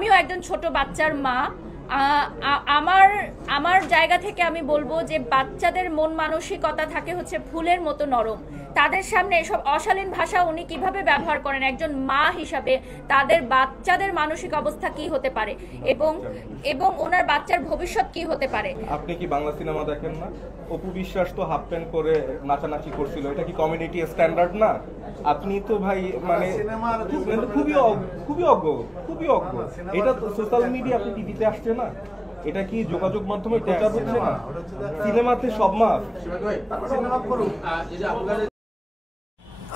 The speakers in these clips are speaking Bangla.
আমিও একজন ছোট বাচ্চার মা। আমার আমার জায়গা থেকে আমি বলবো যে বাচ্চাদের মন মানসিকতা থাকে হচ্ছে ফুলের মতো নরম। তাদের সামনে এসব অশালীন ভাষা উনি কিভাবে ব্যবহার করেন একজন মা হিসাবে, তাদের বাচ্চাদের মানসিক অবস্থা কি হতে পারে এবং এবং ওনার বাচ্চার ভবিষ্যৎ কি হতে পারে। আপনি কি বাংলা সিনেমা দেখেন না? অপু বিশ্বাস তো হাফ প্যান্ট করে নাচানাচি করছিল, এটা কি কমিউনিটি স্ট্যান্ডার্ড না? আপনি তো ভাই মানে খুবই অজ্ঞ। এটা তো সোশ্যাল মিডিয়া, আপনি টিভিতে আসছে না, এটা কি যোগাযোগ মাধ্যমে প্রচার হচ্ছে না? সিনেমাতে সব মাপ।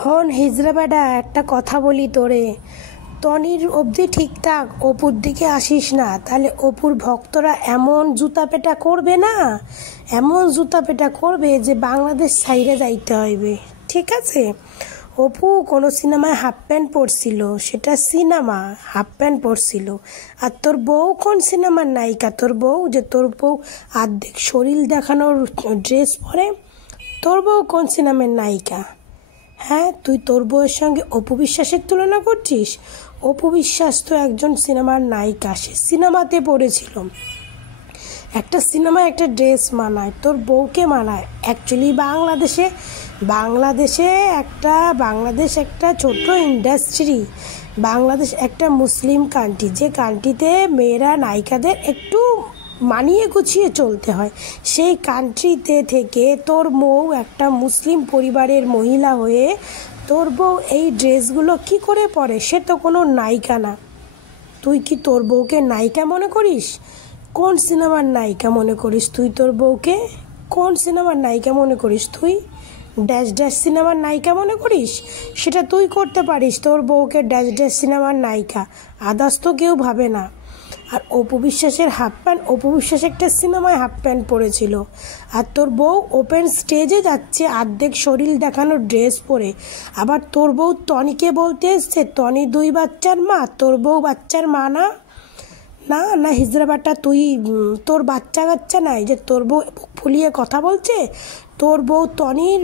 হন হিজড়া বেটা, একটা কথা বলি তোরে, টনির অবধি ঠিক থাক, অপুর দিকে আসিস না, তাহলে অপুর ভক্তরা এমন জুতা পেটা করবে না, এমন জুতা পেটা করবে যে বাংলাদেশ ছাইরে যাইতে হইবে, ঠিক আছে? অপু কোনো সিনেমায় হাফ প্যান্ট পরছিল, সেটা সিনেমা, হাফ প্যান্ট পরছিল। আর তোর বউ কোন সিনেমার নায়িকা? তোর বউ অর্ধেক শরীর দেখানোর ড্রেস পরে, তোর বউ কোন সিনেমার নায়িকা? হ্যাঁ, তুই তোর বউয়ের সঙ্গে অপু বিশ্বাসের তুলনা করছিস? অপু বিশ্বাস তো একজন সিনেমার নায়িকা, সে সিনেমাতে পড়েছিল। একটা সিনেমায় একটা ড্রেস মানায়, তোর বউকে মানায়। অ্যাকচুয়ালি বাংলাদেশ একটা ছোট্ট ইন্ডাস্ট্রি। বাংলাদেশ একটা মুসলিম কান্ট্রি, যে কান্ট্রিতে মেয়েরা নায়িকাদের একটু মানিয়ে গুছিয়ে চলতে হয়। সেই কান্ট্রিতে থেকে তোর বউ একটা মুসলিম পরিবারের মহিলা হয়ে তোর বউ এই ড্রেসগুলো কি করে পরে? সে তো কোনো নায়িকা না। তুই কি তোর বউকে নায়িকা মনে করিস? কোন সিনেমার নায়িকা মনে করিস তুই তোর বউকে? কোন সিনেমার নায়িকা মনে করিস তুই? ড্যাশ ড্যাশ সিনেমার নায়িকা মনে করিস? সেটা তুই করতে পারিস, তোর বউকে ড্যাশ ড্যাশ সিনেমার নায়িকা, আদার্স তো কেউ ভাবে না। আর অপু বিশ্বাসের হাফ প্যান্ট, অপু বিশ্বাস একটা সিনেমায় হাফ প্যান্ট পরেছিল, আর তোর বউ ওপেন স্টেজে যাচ্ছে অর্ধেক শরীর দেখানোর ড্রেস পরে। আবার তোর বউ টনিকে বলতে এসছে টনি 2 বাচ্চার মা, তোর বউ বাচ্চার মা না? না না হিজড়াবাটা, তুই তোর বাচ্চা কাচ্চা নাই যে তোর বউ ফুলিয়ে কথা বলছে? তোর বউ টনির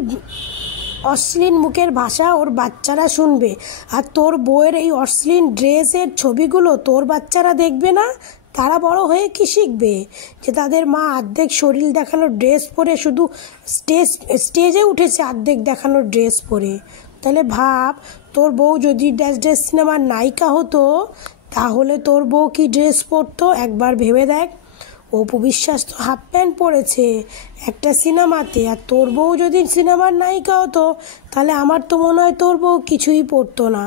অশ্লীল মুখের ভাষা ওর বাচ্চারা শুনবে, আর তোর বউয়ের এই অশ্লীল ড্রেসের ছবিগুলো তোর বাচ্চারা দেখবে না? তারা বড় হয়ে কি শিখবে? যে তাদের মা অর্ধেক শরীর দেখানোর ড্রেস পরে শুধু স্টেজে উঠেছে অর্ধেক দেখানোর ড্রেস পরে। তাহলে ভাব, তোর বউ যদি ড্যাশ ড্যাশ সিনেমার নায়িকা হতো তাহলে তোর বউ কি ড্রেস পরতো একবার ভেবে দেখ। অপু বিশ্বাস তো হাফ প্যান্ট পরেছে একটা সিনেমাতে, আর তোর বউ যদি সিনেমার নায়িকা হতো তাহলে আমার তো মনে হয় তোর বউ কিছুই পরতো না।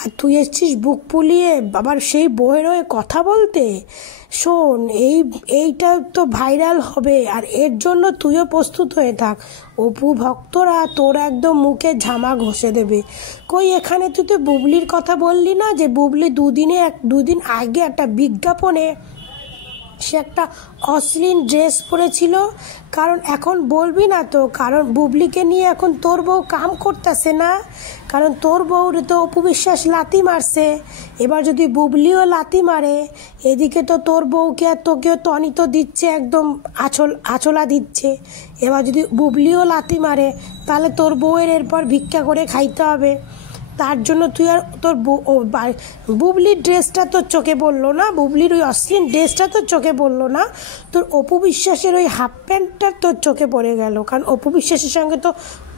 আর তুই এসছিস বুক ফুলিয়ে আবার সেই বউয়ের হয়ে কথা বলতে। শোন, এইটা তো ভাইরাল হবে, আর এর জন্য তুইও প্রস্তুত হয়ে থাক। অপু ভক্তরা তোর একদম মুখে ঝামা ঘষে দেবে। কই এখানে তুই তো বুবলির কথা বললি না, যে বুবলি দুদিন আগে একটা বিজ্ঞাপনে সে একটা অশ্লীল ড্রেস পরেছিল? কারণ এখন বলবি না তো, কারণ বুবলিকে নিয়ে এখন তোর বউ কাম করতেছে না, কারণ তোর বউ তো অপু বিশ্বাস লাথি মারছে। এবার যদি বুবলিও লাথি মারে, এদিকে তো তোর বউকে আর তোকেও টনি তো দিচ্ছে একদম আছলা দিচ্ছে। এবার যদি বুবলিও লাথি মারে তাহলে তোর বউয়ের এরপর ভিক্ষা করে খাইতে হবে। তার জন্য তুই আর তোর বুবলির ড্রেসটা তোর চোখে পড়লো না, বুবলির ওই অশ্লীল ড্রেসটা তোর চোখে পড়লো না, তোর অপু বিশ্বাসের ওই হাফ প্যান্টটা তোর চোখে পড়ে গেল। কারণ অপু বিশ্বাসের সঙ্গে তো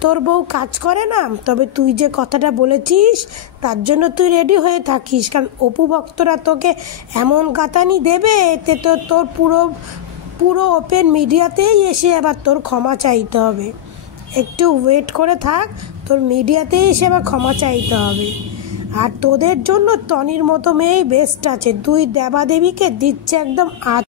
তোর বউ কাজ করে না। তবে তুই যে কথাটা বলেছিস তার জন্য তুই রেডি হয়ে থাকিস, কারণ অপু ভক্তরা তোকে এমন গাতানি দেবে এতে তো তোর পুরো ওপেন মিডিয়াতেই এসে আবার তোর ক্ষমা চাইতে হবে। একটু ওয়েট করে থাক, তোর মিডিয়াতেই এসে আবার ক্ষমা চাইতে হবে। আর তোদের জন্য টনির মতো মেয়েই বেস্ট আছে, 2 দেবাদেবীকে দিচ্ছে একদম